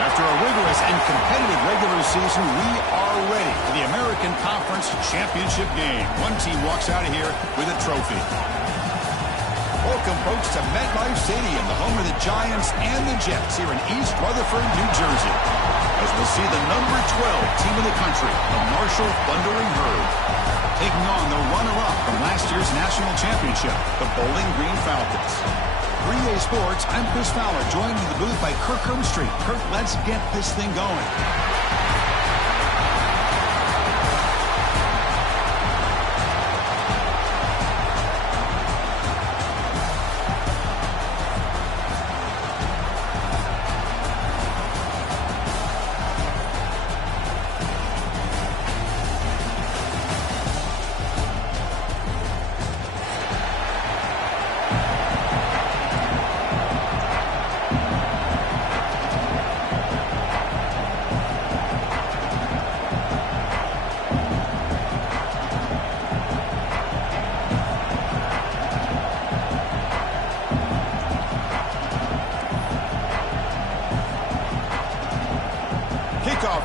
After a rigorous and competitive regular season, we are ready for the American Conference Championship game. One team walks out of here with a trophy. Welcome, folks, to MetLife Stadium, the home of the Giants and the Jets here in East Rutherford, New Jersey, as we'll see the number 12 team in the country, the Marshall Thundering Herd, taking on the runner-up from last year's national championship, the Bowling Green Falcons. 3A Sports, I'm Chris Fowler, joined in the booth by Kirk Street. Kirk, let's get this thing going.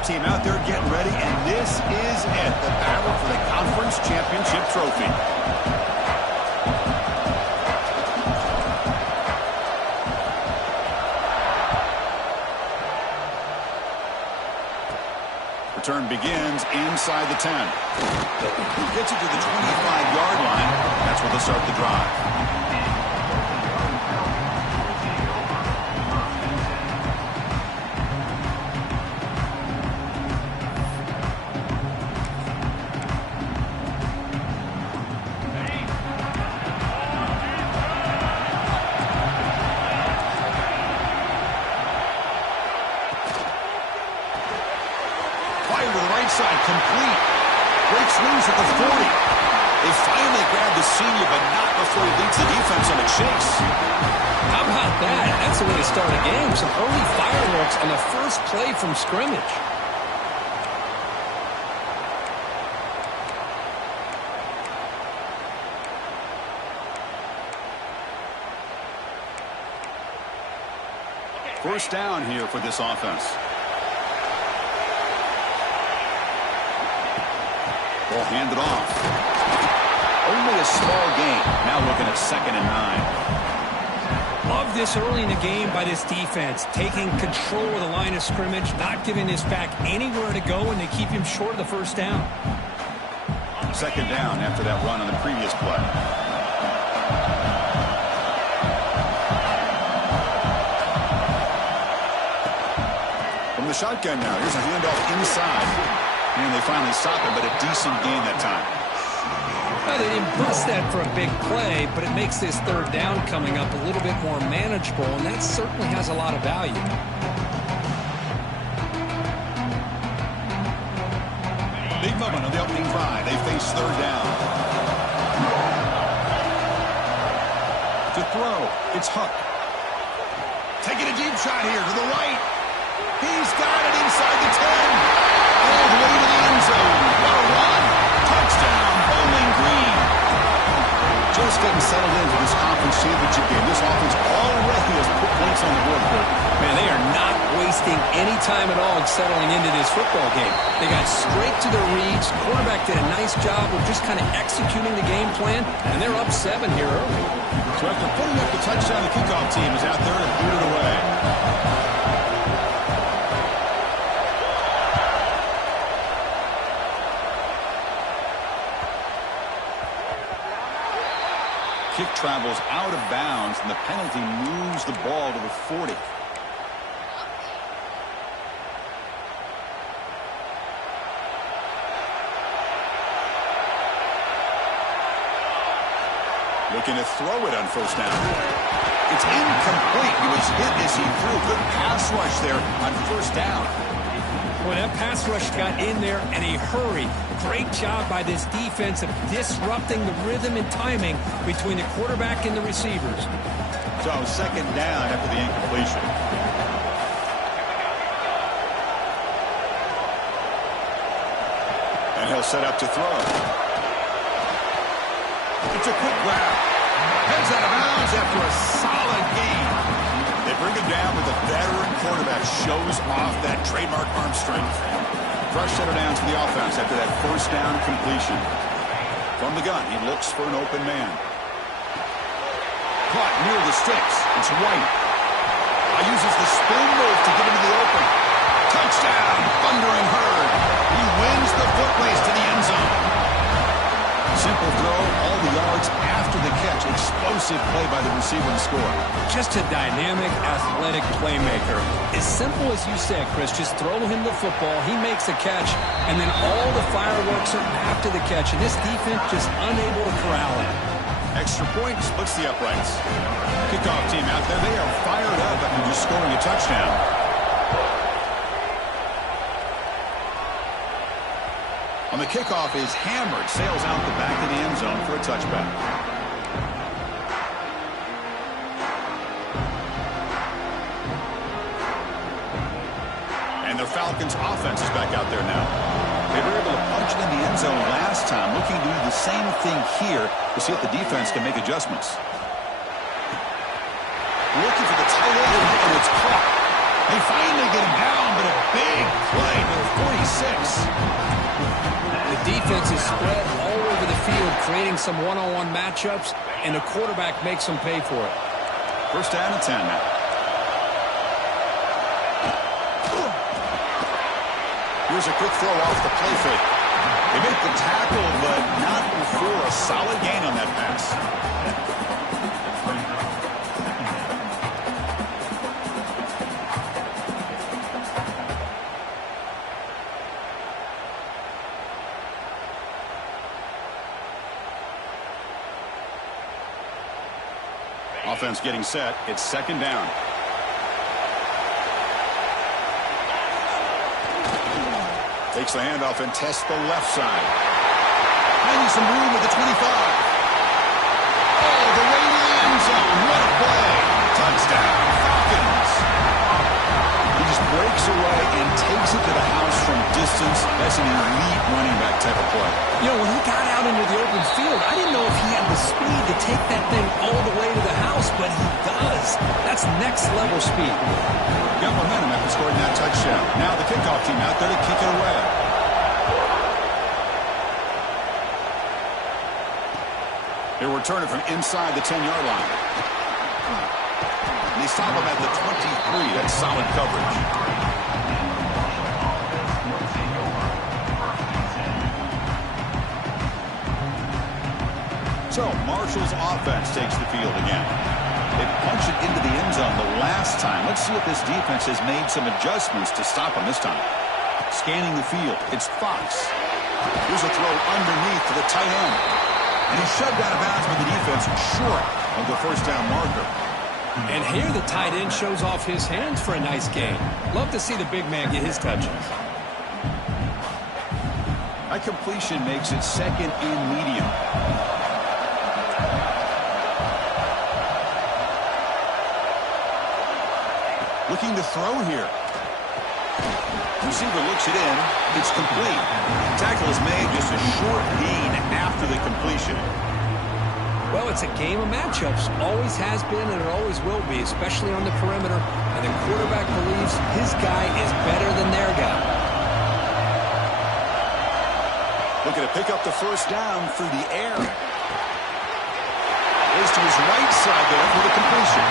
Team out there getting ready, and this is it, the battle for the conference championship trophy. Return begins inside the 10. Gets it to the 25-yard line. That's where they'll start the drive. Side complete. Great swings at the 40. They finally grabbed the senior, but not before he leads the defense on a chase. How about that? That's the way to start a game. Some early fireworks on the first play from scrimmage. First down here for this offense. Ball handed off. Only a small gain. Now looking at 2nd and 9. Love this early in the game by this defense. Taking control of the line of scrimmage, not giving this back anywhere to go, and they keep him short of the first down. 2nd down after that run on the previous play. From the shotgun now. Here's a handoff inside. And they finally stop it, but a decent gain that time. Well, they didn't bust that for a big play, but it makes this 3rd down coming up a little bit more manageable, and that certainly has a lot of value. Big moment on the opening drive. They face 3rd down. To throw, it's Huck. Taking a deep shot here to the right. He's got it inside the 10. All the way to the end zone. What a run. Touchdown, Bowling Green. Just getting settled into this conference championship game. This offense already has put points on the board. Man, they are not wasting any time at all settling into this football game. They got straight to their reads. Quarterback did a nice job of just kind of executing the game plan, and they're up 7 here early. So after putting up the touchdown, the kickoff team is out there to boot it away. Kick travels out of bounds, and the penalty moves the ball to the 40. looking to throw it on first down. It's incomplete. He was hit as he threw. Good pass rush there on first down. Well, that pass rush got in there in a hurry. Great job by this defense of disrupting the rhythm and timing between the quarterback and the receivers. So second down after the incompletion. And he'll set up to throw. It's a quick grab. Heads out of bounds after a solid gain. They bring him down with a veteran quarterback. Shows off that trademark arm strength. Fresh set of downs for the offense after that first down completion. From the gun, he looks for an open man. Caught near the sticks. It's White. Uses the spin move to get into the open. Touchdown, Thundering Herd. He wins the foot race to the end zone. Simple throw, all the yards after the catch. Explosive play by the receiver to score. Just a dynamic, athletic playmaker. As simple as you said, Chris, just throw him the football, he makes the catch, and then all the fireworks are after the catch, and this defense just unable to corral him. Extra point splits the uprights. Kickoff team out there, they are fired up after just scoring a touchdown. On the kickoff is hammered, sails out the back of the end zone for a touchback. And the Falcons offense is back out there now. They were able to punch it in the end zone last time, looking to do the same thing here to see if the defense can make adjustments. Looking for the tight end, and it's caught. They finally get him down, but a big play to the 46. The defense is spread all over the field, creating some one-on-one matchups, and the quarterback makes them pay for it. First down and 10 now. Here's a quick throw off the play fake. They make the tackle, but not before a solid gain on that pass. Offense getting set. It's second down. Takes the handoff and tests the left side. Finding some room at the 25. Oh, the way to the end zone. What a play. Touchdown, Falcons. He just breaks away and takes it to the house from distance. That's an elite running back type of play. You know, when he got out into the open field, I didn't know if he had the speed to take that thing all the way to the house, but he does. That's next level speed. Got momentum after scoring that touchdown. Now the kickoff team out there to kick it away. They return it from inside the 10-yard line. And they stop him at the 23. That's solid coverage. So Marshall's offense takes the field again. They punched it into the end zone the last time. Let's see if this defense has made some adjustments to stop him this time. Scanning the field, it's Fox. Here's a throw underneath to the tight end. And he's shoved out of bounds by the defense short of the first down marker. And here the tight end shows off his hands for a nice gain. Love to see the big man get his touches. That completion makes it second and medium. Looking to throw here. Receiver looks it in. It's complete. Tackle is made, just a short gain after the completion. Well, it's a game of matchups. Always has been and it always will be, especially on the perimeter. And the quarterback believes his guy is better than their guy. Looking to pick up the first down through the air. Goes to his right side there for the completion.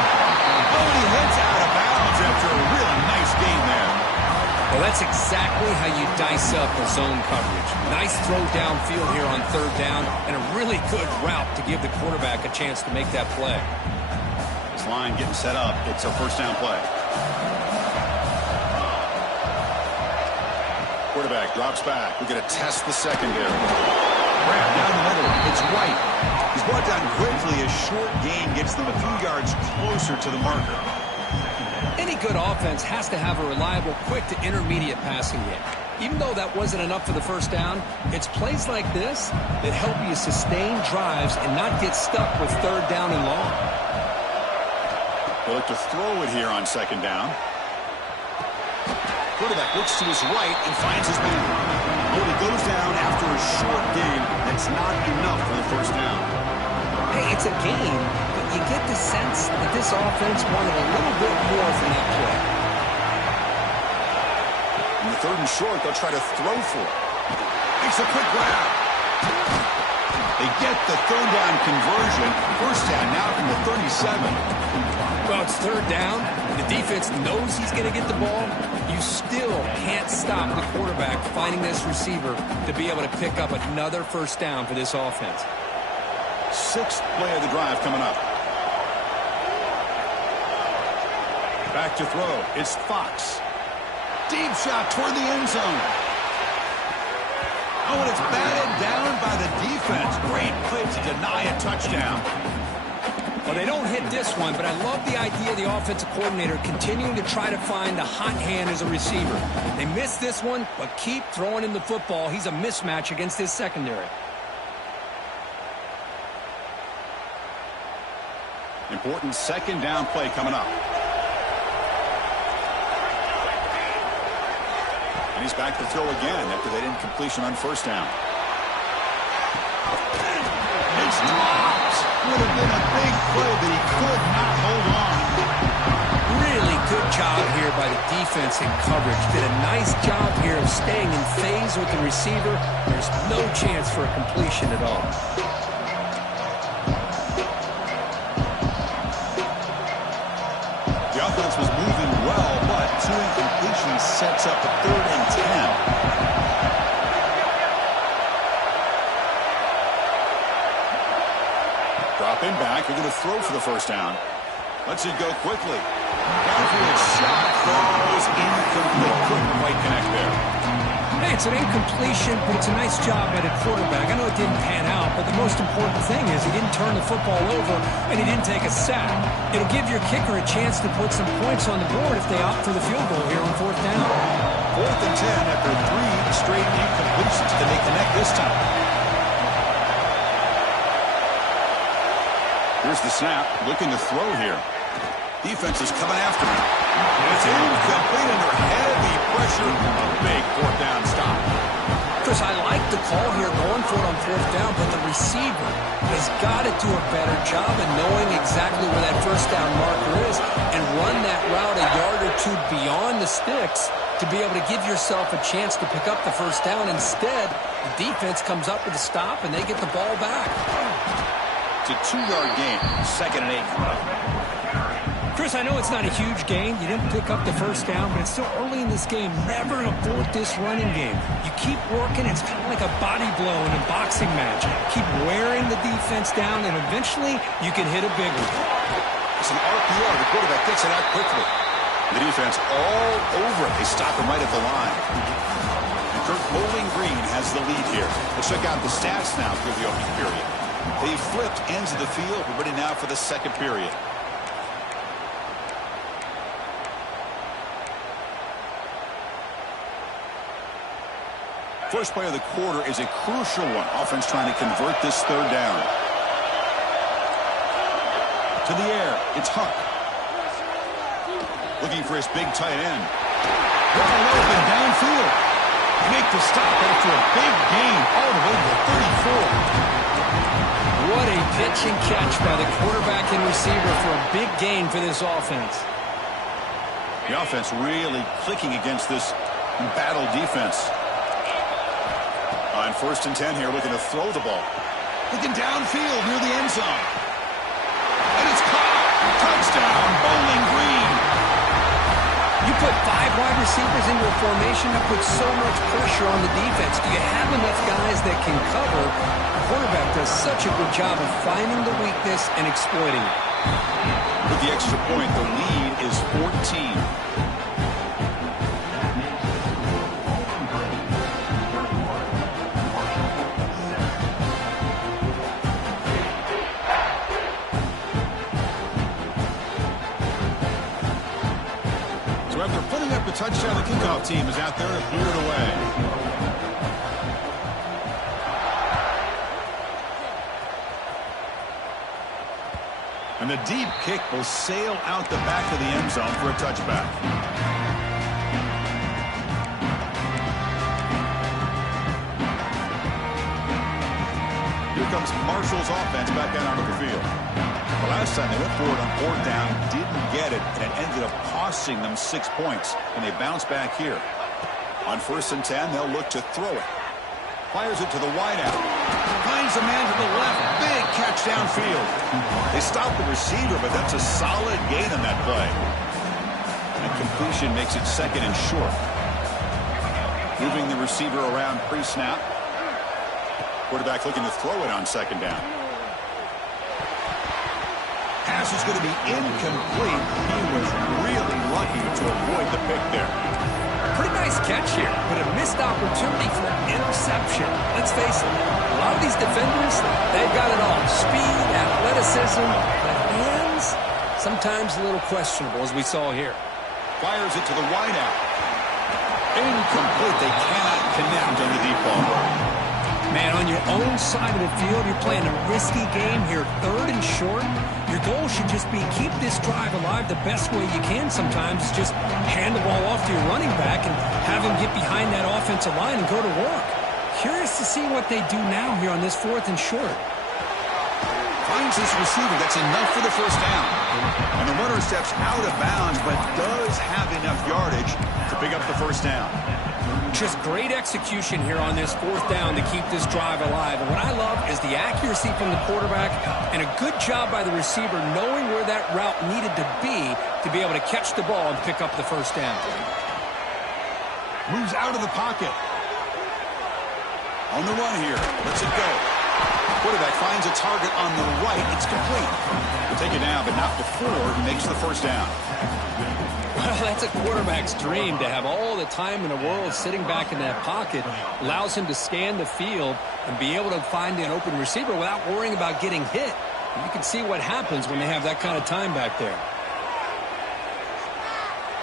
Oh, and he heads out of bounds after a really nice gain there. Well, that's exactly how you dice up a zone coverage. Nice throw downfield here on third down, and a really good route to give the quarterback a chance to make that play. This line getting set up. It's a first down play. Quarterback drops back. We're going to test the secondary. Grab down the middle. It's White. He's brought down quickly. A short gain gets them a few yards closer to the marker. Any good offense has to have a reliable, quick to intermediate passing game. Even though that wasn't enough for the first down, it's plays like this that help you sustain drives and not get stuck with third down and long. He'll look to throw it here on second down. Quarterback looks to his right and finds his man. Oh, he goes down after a short gain. That's not enough for the first down. Hey, it's a game, but you get the sense that this offense wanted a little bit more from that play. In the third and short, they'll try to throw for it. Makes a quick grab. They get the third down conversion. First down now from the 37. Well, it's third down. The defense knows he's going to get the ball. You still can't stop the quarterback finding this receiver to be able to pick up another first down for this offense. Sixth play of the drive coming up. Back to throw. It's Fox. Deep shot toward the end zone. Oh, and it's batted down by the defense. Great play to deny a touchdown. Well, they don't hit this one, but I love the idea of the offensive coordinator continuing to try to find the hot hand as a receiver. They missed this one, but keep throwing him the football. He's a mismatch against his secondary. Important second down play coming up. And he's back to throw again after they didn't completion on first down. It's dropped. Would have been a big play, but he could not hold on. Really good job here by the defense in coverage. Did a nice job here of staying in phase with the receiver. There's no chance for a completion at all. The offense was moving well, but two incompletions sets up a 3rd and 10. Dropping back, they're going to throw for the first down. Lets it go quickly. Downfield shot falls incomplete. Couldn't quite connect there. Hey, it's an incompletion, but it's a nice job by the quarterback. I know it didn't pan out, but the most important thing is he didn't turn the football over and he didn't take a sack. It'll give your kicker a chance to put some points on the board if they opt for the field goal here on 4th down. 4th and 10 after 3 straight incompletions. Can they connect this time? Here's the snap, looking to throw here. Defense is coming after him. And it's incomplete under heavy pressure. A big 4th down stop. Chris, I like the call here going for it on 4th down, but the receiver has got to do a better job of knowing exactly where that first down marker is and run that route a yard or two beyond the sticks to be able to give yourself a chance to pick up the first down. Instead, the defense comes up with a stop and they get the ball back. It's a 2-yard gain. 2nd and 8. Chris, I know it's not a huge gain. You didn't pick up the first down, but it's still early in this game. Never abort this running game. You keep working. It's kind of like a body blow in a boxing match. Keep wearing the defense down, and eventually you can hit a big one. It's an RPO. The quarterback gets it out quickly. The defense all over it. They stop him right at the line. And Kirk Bowling Green has the lead here. Let's check out the stats now through the opening period. They flipped ends of the field. We're ready now for the second period. First play of the quarter is a crucial one. Offense trying to convert this 3rd down. To the air, it's Hunt. Looking for his big tight end. Wide open downfield. Make the stop after a big gain all the way to the 34. What a pitch and catch by the quarterback and receiver for a big gain for this offense. The offense really clicking against this battle defense. On 1st and 10 here, looking to throw the ball. Looking downfield near the end zone. And it's caught. Touchdown, Bowling Green. You put 5 wide receivers into a formation that puts so much pressure on the defense. Do you have enough guys that can cover? The quarterback does such a good job of finding the weakness and exploiting it. With the extra point, the lead is 14. But they're putting up the touchdown. The kickoff team is out there to clear it away. And the deep kick will sail out the back of the end zone for a touchback. Here comes Marshall's offense back out onto the field. The last time they went for it on fourth down, didn't get it, and it ended up costing them 6 points. And they bounce back here. On 1st and 10, they'll look to throw it. Fires it to the wideout. Finds a man to the left. Big catch downfield. They stop the receiver, but that's a solid gain on that play. And completion makes it 2nd and short. Moving the receiver around pre-snap. Quarterback looking to throw it on 2nd down. Pass is going to be incomplete. He was really lucky to avoid the pick there. Pretty nice catch here, but a missed opportunity for an interception. Let's face it, a lot of these defenders, they've got it all. Speed, athleticism, but hands, sometimes a little questionable, as we saw here. Fires it to the wideout. Incomplete. They cannot connect on the deep ball. Man, on your own side of the field, you're playing a risky game here, 3rd and short. Your goal should just be keep this drive alive the best way you can sometimes. Is just hand the ball off to your running back and have him get behind that offensive line and go to work. Curious to see what they do now here on this 4th and short. Finds his receiver. That's enough for the first down. And the runner steps out of bounds, but does have enough yardage to pick up the first down. Just great execution here on this 4th down to keep this drive alive. And what I love is the accuracy from the quarterback and a good job by the receiver knowing where that route needed to be able to catch the ball and pick up the first down. Moves out of the pocket. On the run here. Lets it go. Quarterback finds a target on the right. It's complete. He'll take it down, but not before he makes the first down. Well, that's a quarterback's dream to have all the time in the world sitting back in that pocket. Allows him to scan the field and be able to find an open receiver without worrying about getting hit. You can see what happens when they have that kind of time back there.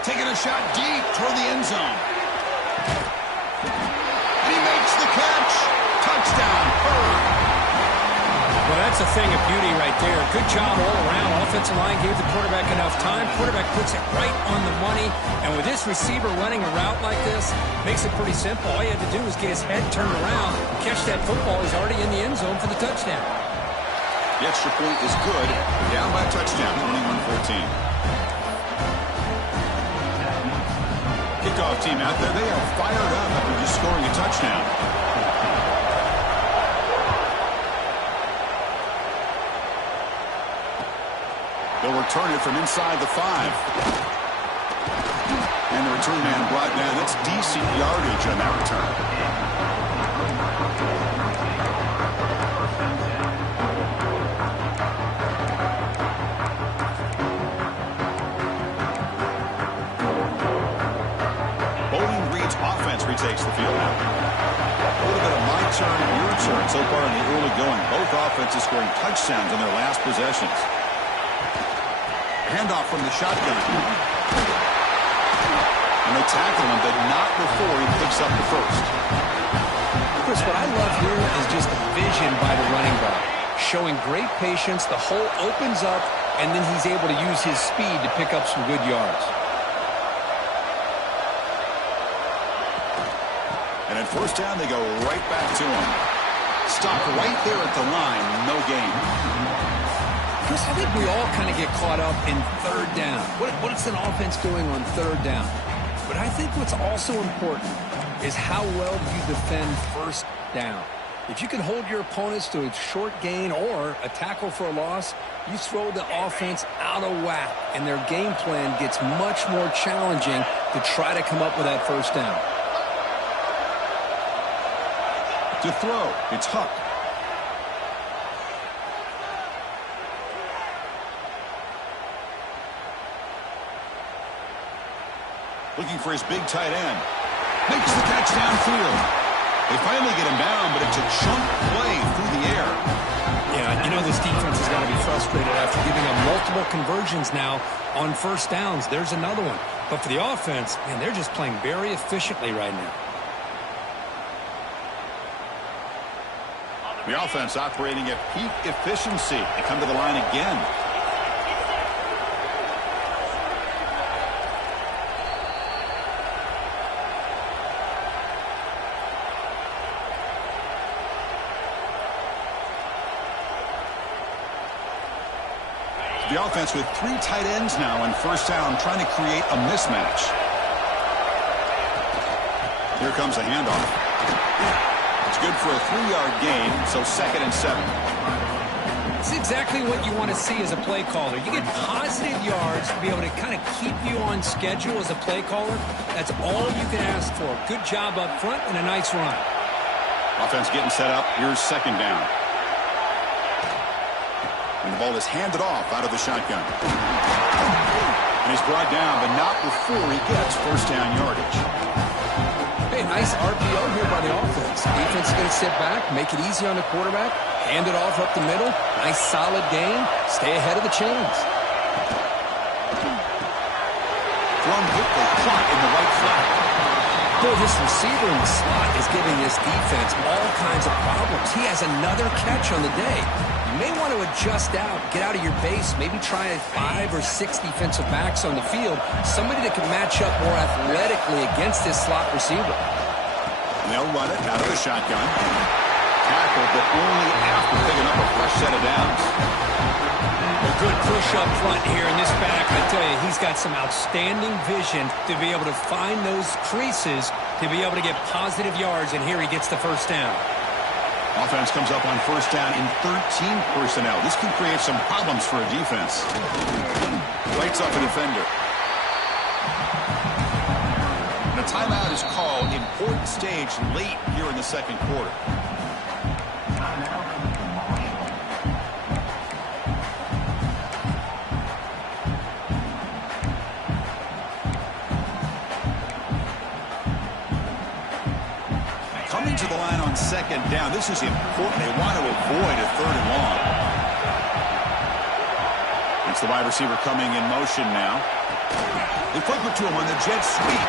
Taking a shot deep toward the end zone. And he makes the catch. Touchdown, Bird. Well, that's a thing of beauty right there. Good job all around. Offensive line gave the quarterback enough time. Quarterback puts it right on the money. And with this receiver running a route like this, makes it pretty simple. All he had to do was get his head turned around, catch that football. He's already in the end zone for the touchdown. The extra point is good. Down by a touchdown, 21-14. Kickoff team out there. They are fired up after just scoring a touchdown. They'll return it from inside the 5. And the return man brought down. That's decent yardage on that return. Bowling Green's offense retakes the field now. A little bit of my turn and your turn so far in the early going. Both offenses scoring touchdowns on their last possessions. Handoff from the shotgun. And they tackle him, but not before he picks up the first. Chris, what I love here is just the vision by the running back. Showing great patience, the hole opens up, and then he's able to use his speed to pick up some good yards. And at first down, they go right back to him. Stop right there at the line, no gain. Chris, I think we all kind of get caught up in 3rd down. What is an offense doing on 3rd down? But I think what's also important is how well you defend 1st down. If you can hold your opponents to a short gain or a tackle for a loss, you throw the offense out of whack, and their game plan gets much more challenging to try to come up with that 1st down. To throw, it's Huck. Looking for his big tight end. Makes the catch downfield. They finally get him down, but it's a chunk play through the air. Yeah, know this defense is going to be frustrated after giving up multiple conversions now on first downs. There's another one. But for the offense, man, they're just playing very efficiently right now. The offense operating at peak efficiency. They come to the line again. The offense with 3 tight ends now on first down, trying to create a mismatch. Here comes a handoff. It's good for a 3-yard gain, so 2nd and 7. It's exactly what you want to see as a play caller. You get positive yards to be able to kind of keep you on schedule as a play caller. That's all you can ask for. Good job up front and a nice run. Offense getting set up. Here's 2nd down. And the ball is handed off out of the shotgun. And he's brought down, but not before he gets first down yardage. Hey, nice RPO here by the offense. Defense is going to sit back, make it easy on the quarterback, hand it off up the middle. Nice solid gain. Stay ahead of the chains. Thrown quickly, caught in the right flat. Boy, this receiver in the slot is giving this defense all kinds of problems. He has another catch on the day. You may want to adjust out, get out of your base, maybe try 5 or 6 defensive backs on the field, somebody that can match up more athletically against this slot receiver. And they'll run it out of the shotgun. Tackle, but only after picking up a fresh set of downs. A good push up front here in this back. I tell you, he's got some outstanding vision to be able to find those creases, to be able to get positive yards, and here he gets the first down. Offense comes up on first down in 13 personnel. This can create some problems for a defense. Lights up a defender. And a timeout is called. Important stage late here in the 2nd quarter. Coming to the line on 2nd down. This is important. They want to avoid a 3rd and long. It's the wide receiver coming in motion now. They flip it to him on the jet sweep.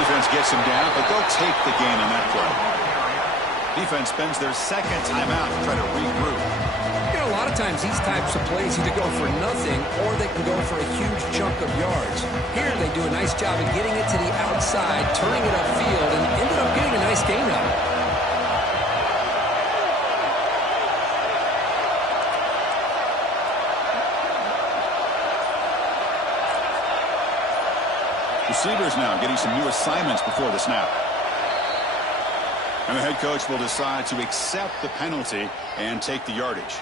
Defense gets him down, but they'll take the gain on that play. Defense spends their 2nd timeout to try to regroup. You know, a lot of times these types of plays either go for nothing or they can go for a huge chunk of yards. Here they do a nice job of getting it to the outside, turning it upfield, and ended up getting a nice gain out of it. Receivers now getting some new assignments before the snap. And the head coach will decide to accept the penalty and take the yardage.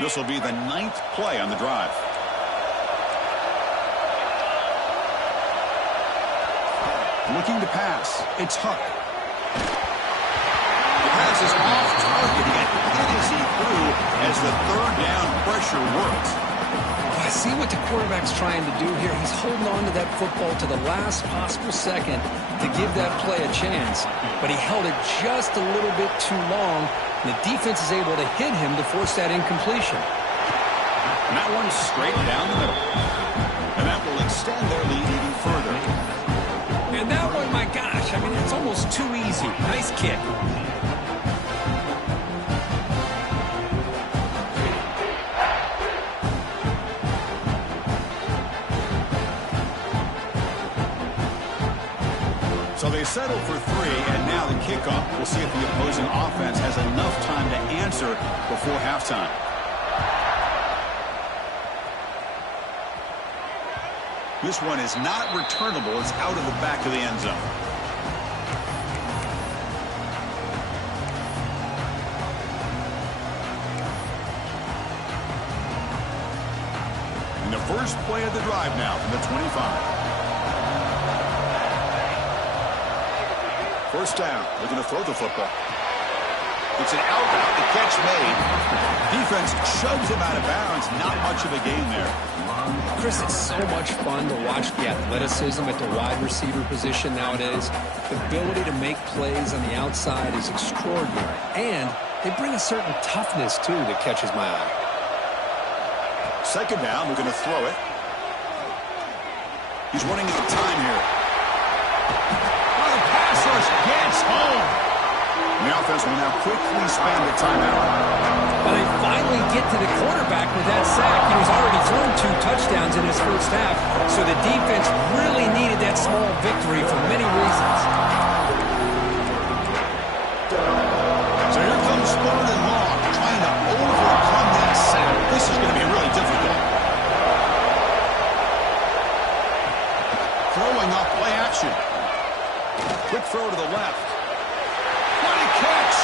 This will be the 9th play on the drive. Looking to pass. It's Huck. The pass is off target. He got hit as he threw as the 3rd down pressure worked. I see what the quarterback's trying to do here. He's holding on to that football to the last possible second to give that play a chance. But he held it just a little bit too long. And the defense is able to hit him to force that incompletion. And that one's straight down the middle. And that will extend their lead even further. And that one, my gosh, I mean, it's almost too easy. Nice kick. So they settle for 3, and now the kickoff. We'll see if the opposing offense has enough time to answer before halftime. This one is not returnable. It's out of the back of the end zone. And the first play of the drive now from the 25. First down, looking to throw the football. It's an out route. The catch made. Defense shoves him out of bounds. Not much of a gain there. Chris, it's so much fun to watch the athleticism at the wide receiver position nowadays. The ability to make plays on the outside is extraordinary. And they bring a certain toughness, too, that catches my eye. Second down, we're going to throw it. He's running out of time here. Oh, the pass rush gets home. And the offense will now quickly spend the timeout. But they finally get to the quarterback with that sack. He's already thrown 2 touchdowns in his first half, so the defense really needed that small victory for many reasons. So here comes 3rd and long, trying to overcome that sack. This is going to be really difficult. Throwing off play action. Quick throw to the left. What a catch!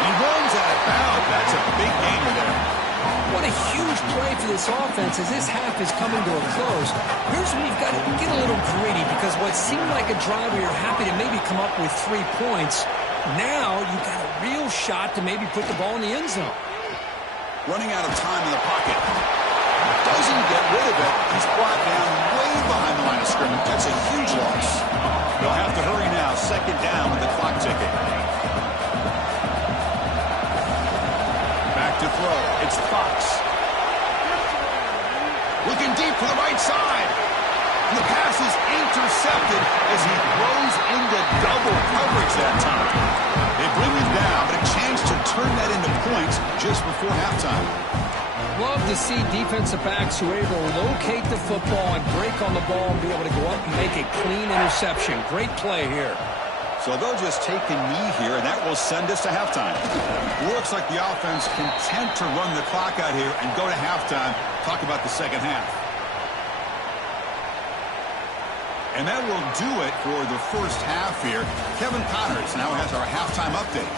He runs out of bounds. That's a big gainer there. What a huge play for this offense as this half is coming to a close. Here's where you've got to get a little greedy because what seemed like a drive where you're happy to maybe come up with 3 points, now you've got a real shot to maybe put the ball in the end zone. Running out of time in the pocket. Doesn't get rid of it. He's brought down way behind the line of scrimmage. That's a huge loss. They'll have to hurry now. 2nd down with the clock ticking. Back to throw. It's Fox. Looking deep for the right side. And the pass is intercepted as he throws into double coverage that time. They bring him down, but a chance to turn that into points just before halftime. Love to see defensive backs who are able to locate the football and break on the ball and be able to go up and make a clean interception. Great play here. So they'll just take a knee here, and that will send us to halftime. Looks like the offense content to run the clock out here and go to halftime. Talk about the second half. And that will do it for the first half here. Kevin Connors now has our halftime update.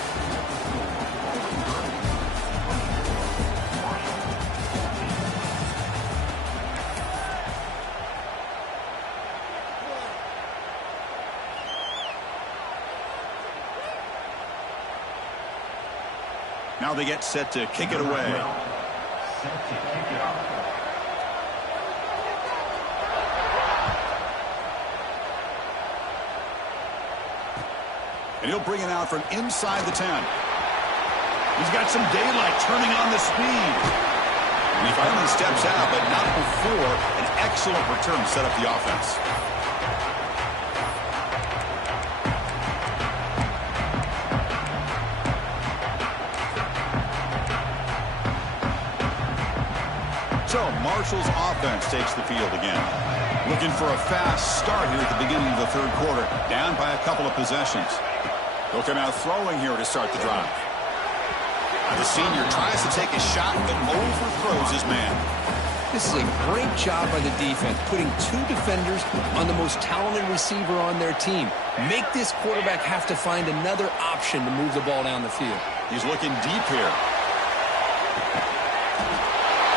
Now they get set to kick it away. And he'll bring it out from inside the 10. He's got some daylight turning on the speed. And he finally steps out, but not before an excellent return to set up the offense. So Marshall's offense takes the field again. Looking for a fast start here at the beginning of the 3rd quarter. Down by a couple of possessions. He'll come out throwing here to start the drive. The senior tries to take a shot but overthrows his man. This is a great job by the defense, putting 2 defenders on the most talented receiver on their team. Make this quarterback have to find another option to move the ball down the field. He's looking deep here.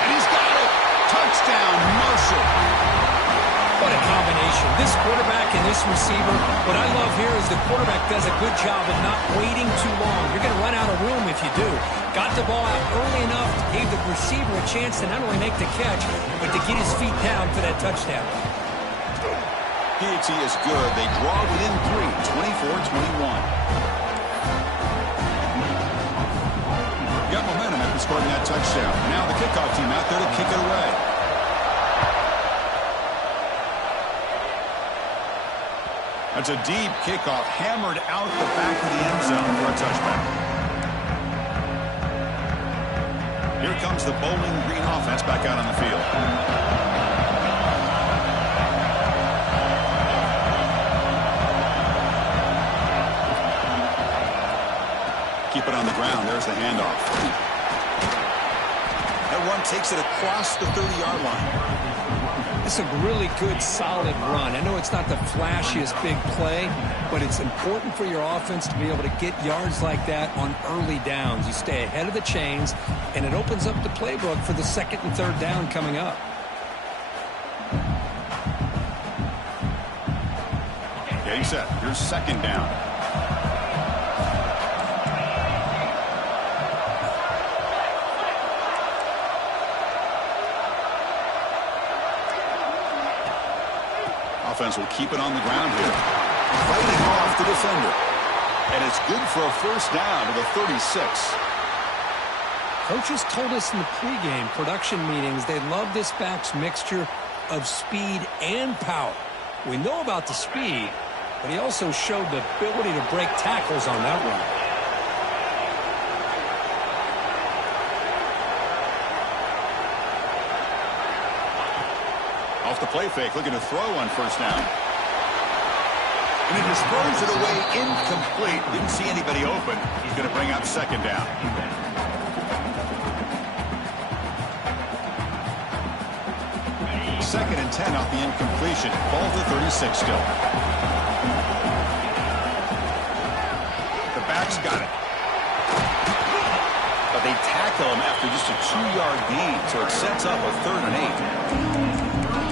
And he's got it. Touchdown, Marshall. What a combination. This quarterback and this receiver, what I love here is the quarterback does a good job of not waiting too long. You're going to run out of room if you do. Got the ball out early enough, gave the receiver a chance to not only make the catch, but to get his feet down for that touchdown. PAT is good. They draw within 3, 24-21. Got momentum after scoring that touchdown. Now the kickoff team out there to kick it away. That's a deep kickoff, hammered out the back of the end zone for a touchback. Here comes the Bowling Green offense back out on the field. Keep it on the ground. There's the handoff. That run takes it across the 30-yard line. It's a really good, solid run. I know it's not the flashiest big play, but it's important for your offense to be able to get yards like that on early downs. You stay ahead of the chains, and it opens up the playbook for the 2nd and 3rd down coming up. Getting set. Here's 2nd down. offense will keep it on the ground here. Fighting off the defender. And it's good for a first down to the 36. Coaches told us in the pregame production meetings they love this back's mixture of speed and power. We know about the speed, but he also showed the ability to break tackles on that run. Off the play fake, looking to throw on first down. And he throws it away incomplete. Didn't see anybody open. He's going to bring up second down. Second and 10 off the incompletion. Ball to 36 still. The back's got it. But they tackle him after just a 2-yard gain, so it sets up a 3rd and 8.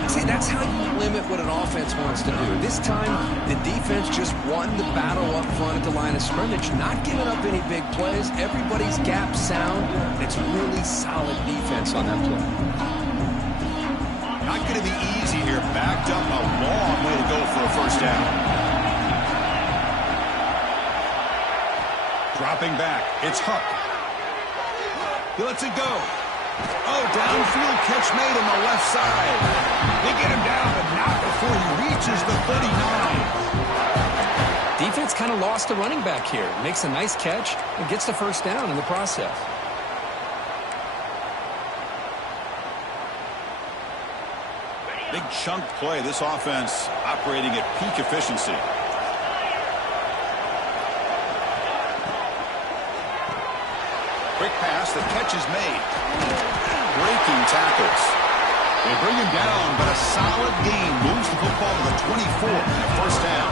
See, that's how you limit what an offense wants to do. This time, the defense just won the battle up front at the line of scrimmage, not giving up any big plays. Everybody's gap sound. It's really solid defense on that play. Not going to be easy here. Backed up a long way to go for a first down. Dropping back. It's Huck. He lets it go. Oh, downfield catch made on the left side. They get him down, but not before he reaches the 39. Defense kind of lost a running back here. Makes a nice catch and gets the first down in the process. Big chunk play. This offense operating at peak efficiency. Quick pass. The catch is made. Breaking tackles. They bring him down, but a solid gain moves the football to the 24 and a first down.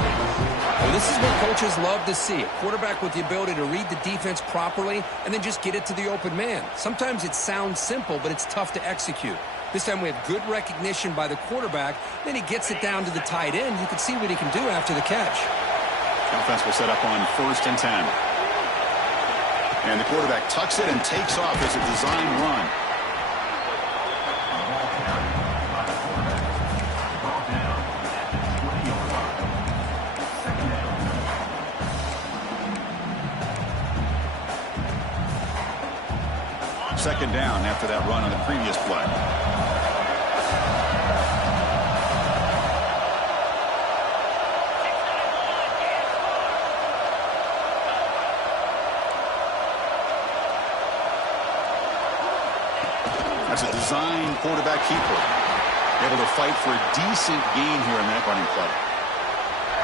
Well, this is what coaches love to see. A quarterback with the ability to read the defense properly and then just get it to the open man. Sometimes it sounds simple, but it's tough to execute. This time we have good recognition by the quarterback. Then he gets it down to the tight end. You can see what he can do after the catch. Offense will set up on 1st and 10. And the quarterback tucks it and takes off as a design run. Second down after that run on the previous play. That's a design quarterback keeper. Able to fight for a decent gain here in that running play.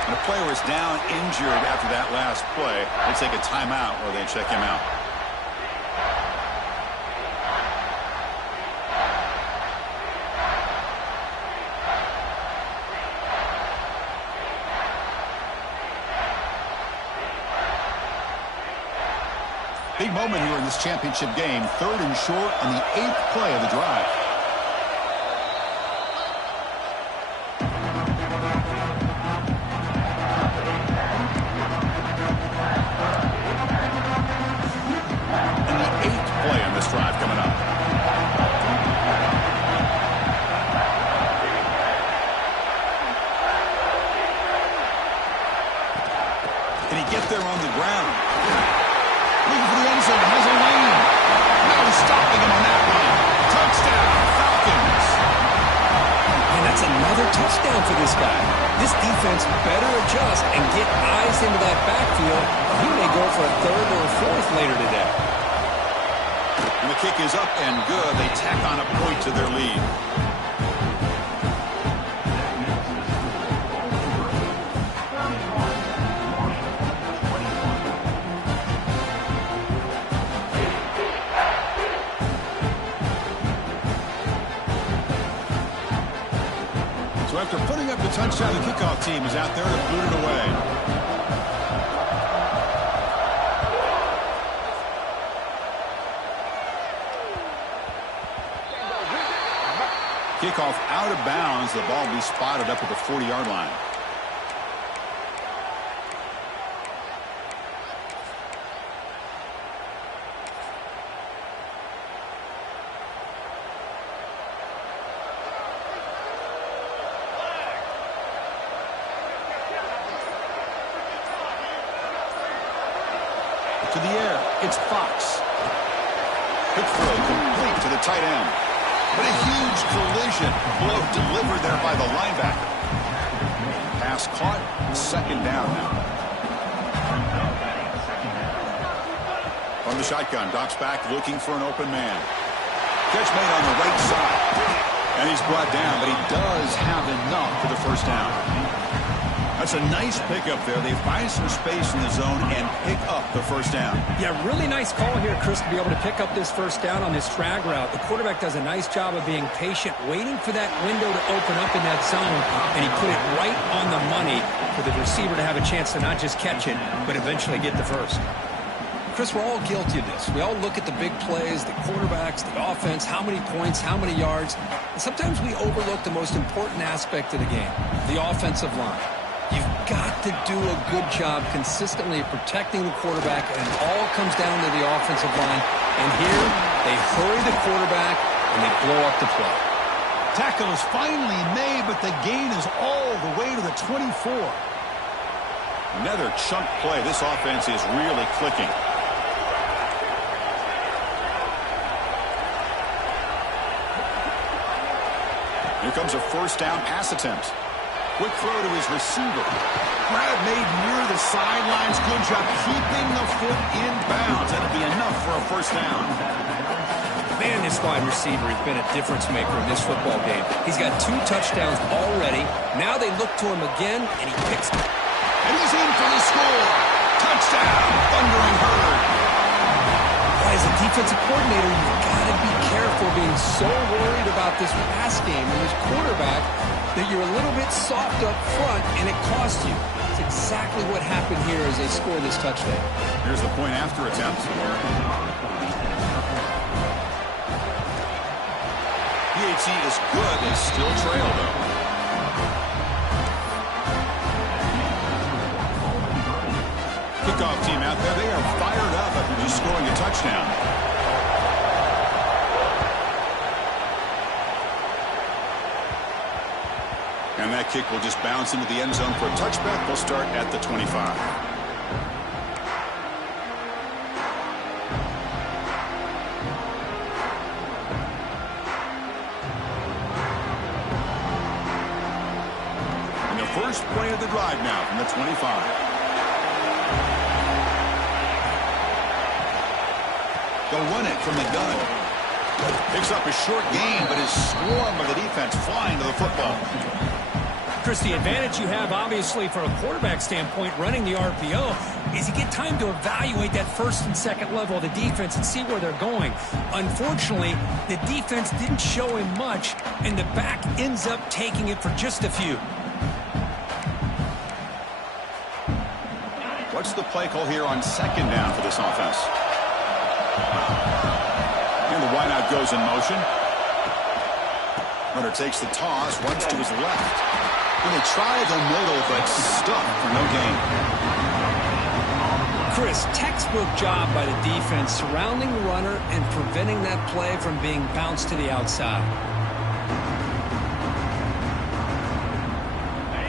And a player is down injured after that last play. They take a timeout or they check him out. Big moment here in this championship game. 3rd and short on the 8th play of the drive. And the 8th play on this drive coming up. Can he get there on the ground? Looking for the end zone, has a lane. Now he's stopping him on that one. Touchdown, Falcons. And that's another touchdown for this guy. This defense better adjust and get eyes into that backfield. He may go for a 3rd or a 4th later today. And the kick is up and good. They tack on a point to their lead. So after putting up the touchdown, the kickoff team is out there to boot it away. Kickoff out of bounds. The ball will be spotted up at the 40-yard line. To the air. It's Fox. Quick throw complete to the tight end. But a huge collision blow delivered there by the linebacker. Pass caught. Second down now. From the shotgun, Doc's back looking for an open man. Catch made on the right side. And he's brought down, but he does have enough for the first down. That's a nice pickup there. They find some space in the zone and pick up the first down. Yeah, really nice call here, Chris, to be able to pick up this first down on this drag route. The quarterback does a nice job of being patient, waiting for that window to open up in that zone, and he put it right on the money for the receiver to have a chance to not just catch it, but eventually get the first. Chris, we're all guilty of this. We all look at the big plays, the quarterbacks, the offense, how many points, how many yards, and sometimes we overlook the most important aspect of the game, the offensive line. You've got to do a good job consistently of protecting the quarterback, and it all comes down to the offensive line. And here, they hurry the quarterback, and they blow up the play. Tackle is finally made, but the gain is all the way to the 24. Another chunk play. This offense is really clicking. Here comes a first down pass attempt. Quick throw to his receiver. Grab made near the sidelines. Good job keeping the foot in bounds. That'll be enough for a first down. Man, this wide receiver has been a difference maker in this football game. He's got 2 touchdowns already. Now they look to him again, and he picks it. And he's in for the score. Touchdown, Thundering Herd. As a defensive coordinator, you've got to be careful being so worried about this pass game and this quarterback that you're a little bit soft up front, and it costs you. It's exactly what happened here as they score this touchdown. Here's the point after attempt. PAT is good. They still trail, though. Kickoff team out there. They are fired up after just scoring a touchdown. And that kick will just bounce into the end zone for a touchback. They'll start at the 25. And the first play of the drive now from the 25. They'll run it from the gun. Picks up a short gain, but is swarmed by the defense flying to the football. Chris, the advantage you have, obviously, from a quarterback standpoint, running the RPO, is you get time to evaluate that first and second level of the defense and see where they're going. Unfortunately, the defense didn't show him much, and the back ends up taking it for just a few. What's the play call here on second down for this offense? And the wideout goes in motion. Runner takes the toss, runs to his left. And they try the middle, but stuck for no gain. Chris, textbook job by the defense surrounding the runner and preventing that play from being bounced to the outside.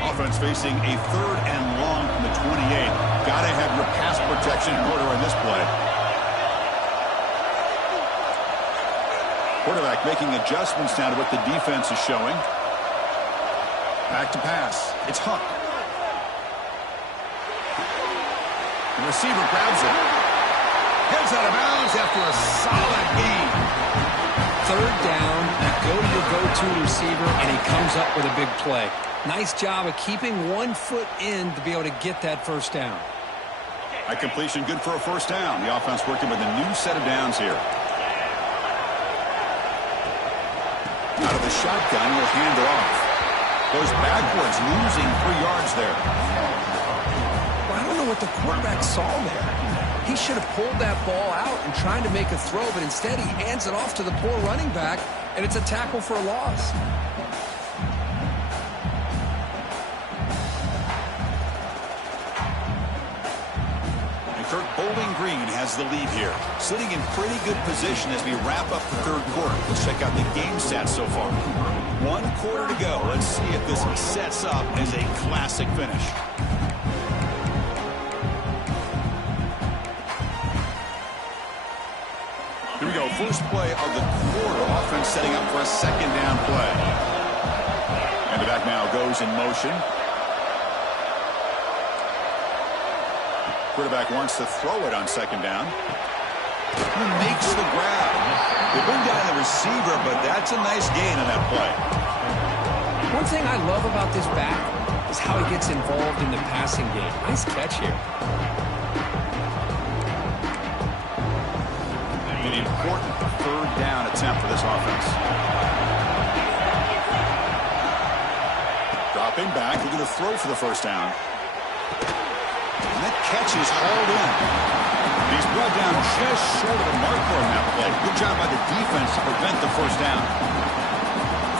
Offense facing a third and long from the 28. Got to have your pass protection in order in this play. Quarterback making adjustments now to what the defense is showing. Back to pass. It's Huck. The receiver grabs it. Heads out of bounds after a solid gain. Third down, you go to your go-to receiver, and he comes up with a big play. Nice job of keeping 1 foot in to be able to get that first down. That completion good for a first down. The offense working with a new set of downs here. Out of the shotgun, he'll hand it off. Goes backwards, losing 3 yards there. Well, I don't know what the quarterback saw there. He should have pulled that ball out and tried to make a throw, but instead he hands it off to the poor running back, and it's a tackle for a loss. Kirk Bowling Green has the lead here, sitting in pretty good position as we wrap up the third quarter. Let's check out the game stats so far. 1 quarter to go. Let's see if this sets up as a classic finish. Here we go. First play of the quarter. Offense setting up for a second down play. And the back now goes in motion. Quarterback wants to throw it on second down. He makes the grab. They bring down the receiver, but that's a nice gain on that play. One thing I love about this back is how he gets involved in the passing game. Nice catch here. An important third down attempt for this offense. Dropping back, looking to throw for the first down. And that catch is hauled in. And he's brought down just short of the marker on that play. Good job by the defense to prevent the first down.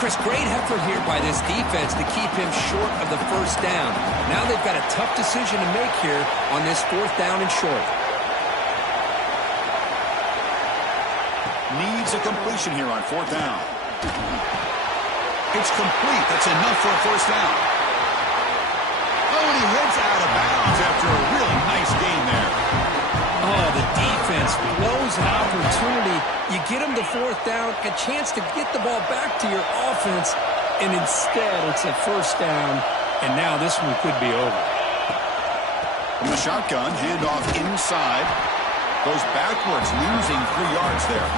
Chris, great effort here by this defense to keep him short of the first down. Now they've got a tough decision to make here on this fourth down and short. Needs a completion here on fourth down. It's complete. That's enough for a first down. Oh, and he heads out of bounds after a really nice gain there. Oh, the defense blows an opportunity. You get him the fourth down, a chance to get the ball back to your offense, and instead it's a first down, and now this one could be over. From the shotgun, handoff inside. Goes backwards, losing 3 yards there.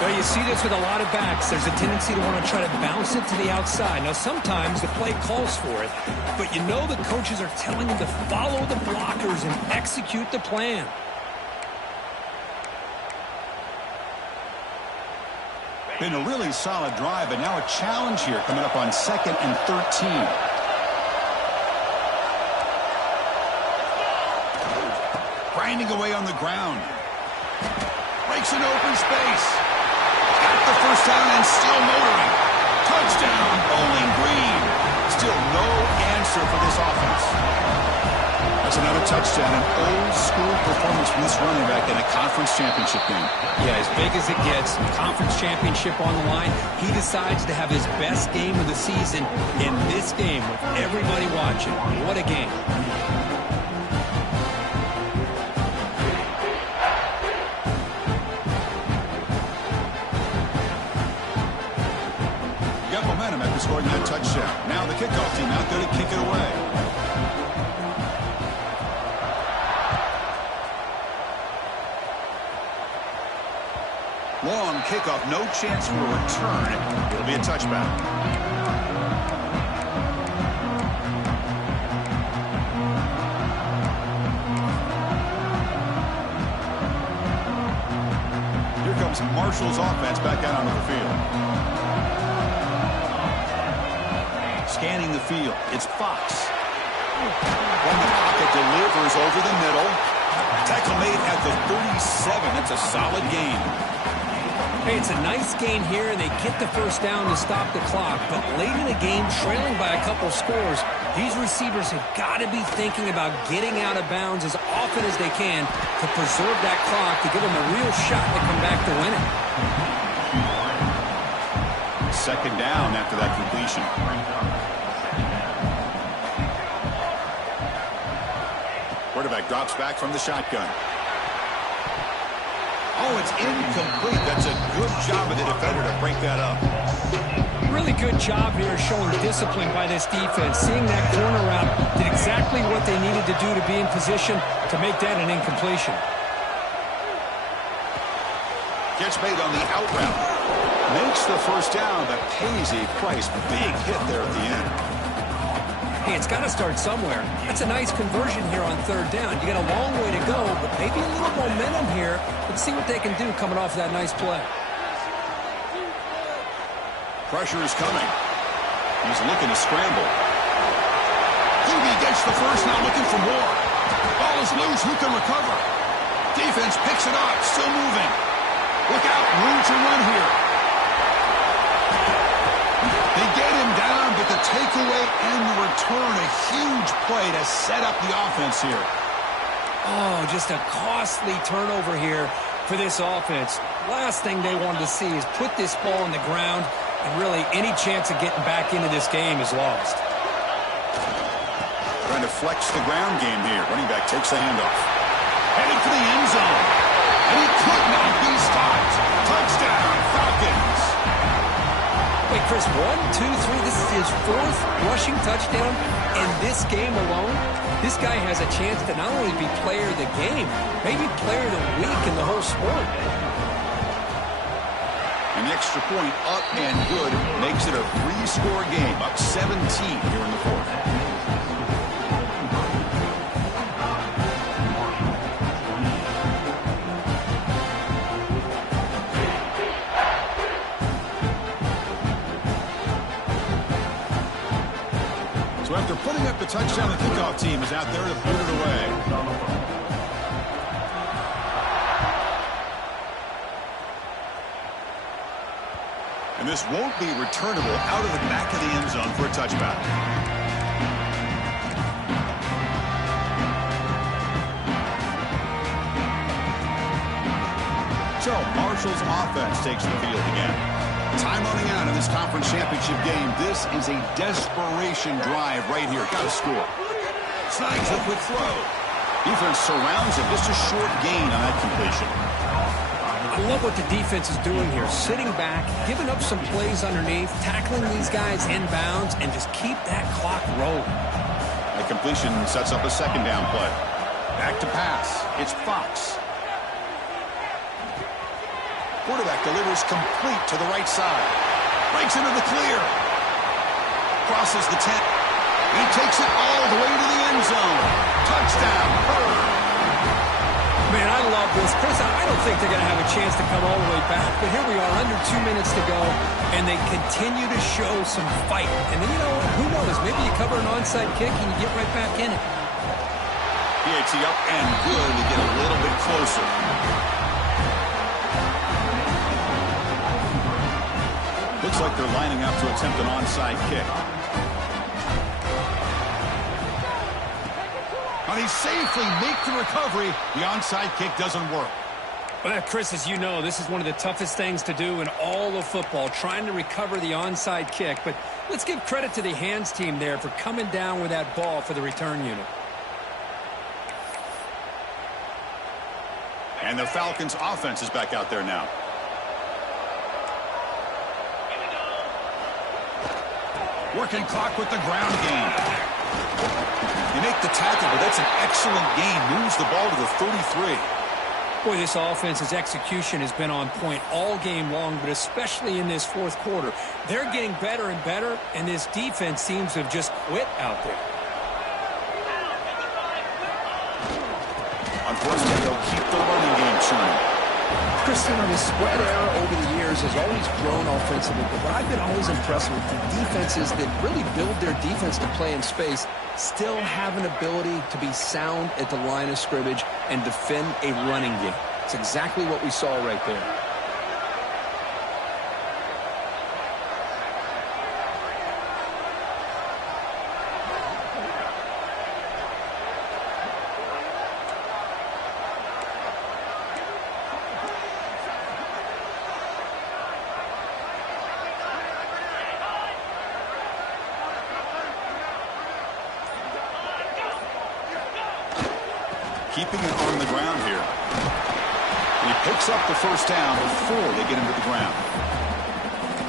Well, you see this with a lot of backs. There's a tendency to want to try to bounce it to the outside. Now, sometimes the play calls for it, but you know the coaches are telling them to follow the blockers and execute the plan. Been a really solid drive, but now a challenge here coming up on 2nd and 13. Grinding away on the ground. Breaks an open space. Got the first down and still motoring. Touchdown, Bowling Green. Still no answer for this offense. That's another touchdown, an old-school performance from this running back in a conference championship game. Yeah, as big as it gets, conference championship on the line, he decides to have his best game of the season in this game with everybody watching. What a game. Momentum after scoring that touchdown. Now the kickoff team out there to kick it away. Long kickoff, no chance for a return. It'll be a touchback. Here comes Marshall's offense back out onto the field. Scanning the field, it's Fox. From the pocket, delivers over the middle. Tackle made at the 37. That's a solid gain. Hey, it's a nice gain here, and they get the first down to stop the clock. But late in the game, trailing by a couple scores, these receivers have got to be thinking about getting out of bounds as often as they can to preserve that clock, to give them a real shot to come back to win it. Second down after that completion. Quarterback drops back from the shotgun. Oh, it's incomplete. That's a good job of the defender to break that up. Really good job here showing discipline by this defense. Seeing that corner route, did exactly what they needed to do to be in position to make that an incompletion. Catch made on the out route. Makes the first down, but pays a price. Big hit there at the end. Hey, it's got to start somewhere. That's a nice conversion here on third down. You got a long way to go, but maybe a little momentum here. Let's see what they can do coming off that nice play. Pressure is coming. He's looking to scramble. Hughie gets the first, now looking for more. Ball is loose. Who can recover? Defense picks it up. Still moving. Look out. Room to run here. They get him down, but the takeaway and the return, a huge play to set up the offense here. Oh, just a costly turnover here for this offense. Last thing they wanted to see is put this ball on the ground, and really any chance of getting back into this game is lost. Trying to flex the ground game here. Running back takes the handoff. Headed for the end zone. And he could not do Chris, 1, 2, 3. This is his 4th rushing touchdown in this game alone. This guy has a chance to not only be player of the game, maybe player of the week in the whole sport. An extra point up and good makes it a 3-score game, up 17 here in the 4th. So after putting up the touchdown, the kickoff team is out there to put it away. And this won't be returnable out of the back of the end zone for a touchback. So Marshall's offense takes the field again. Time running out in this conference championship game. This is a desperation drive right here. Got to score. Snags a quick throw. Defense surrounds it. Just a short gain on that completion. I love what the defense is doing here. Sitting back, giving up some plays underneath, tackling these guys inbounds, and just keep that clock rolling. The completion sets up a second down play. Back to pass. It's Fox. Quarterback delivers complete to the right side. Breaks into the clear. Crosses the 10. He takes it all the way to the end zone. Touchdown. Man, I love this. Chris, I don't think they're going to have a chance to come all the way back, but here we are, under 2 minutes to go, and they continue to show some fight. And then, you know, who knows? Maybe you cover an onside kick and you get right back in it. PAT up and good to get a little bit closer. Looks like they're lining up to attempt an onside kick. And he safely makes the recovery. The onside kick doesn't work. Well, Chris, as you know, this is one of the toughest things to do in all of football, trying to recover the onside kick. But let's give credit to the hands team there for coming down with that ball for the return unit. And the Falcons' offense is back out there now. Working clock with the ground game. You make the tackle, but that's an excellent gain. Moves the ball to the 33. Boy, this offense's execution has been on point all game long, but especially in this 4th quarter. They're getting better and better, and this defense seems to have just quit out there. Unfortunately, they'll keep the running game churning. Christian, the spread era over the years has always grown offensively, but what I've been always impressed with the defenses that really build their defense to play in space still have an ability to be sound at the line of scrimmage and defend a running game. It's exactly what we saw right there. Keeping it on the ground here. And he picks up the first down before they get him to the ground.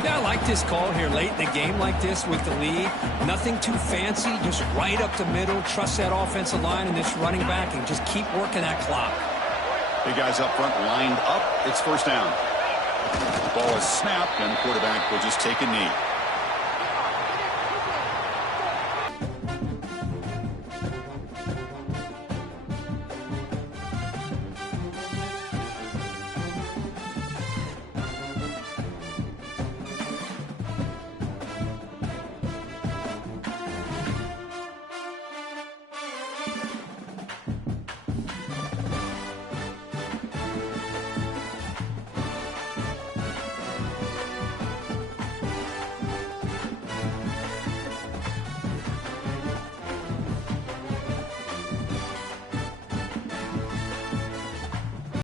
Yeah, I like this call here late in the game like this with the lead. Nothing too fancy, just right up the middle. Trust that offensive line and this running back and just keep working that clock. Big guys up front lined up. It's first down. The ball is snapped, and the quarterback will just take a knee.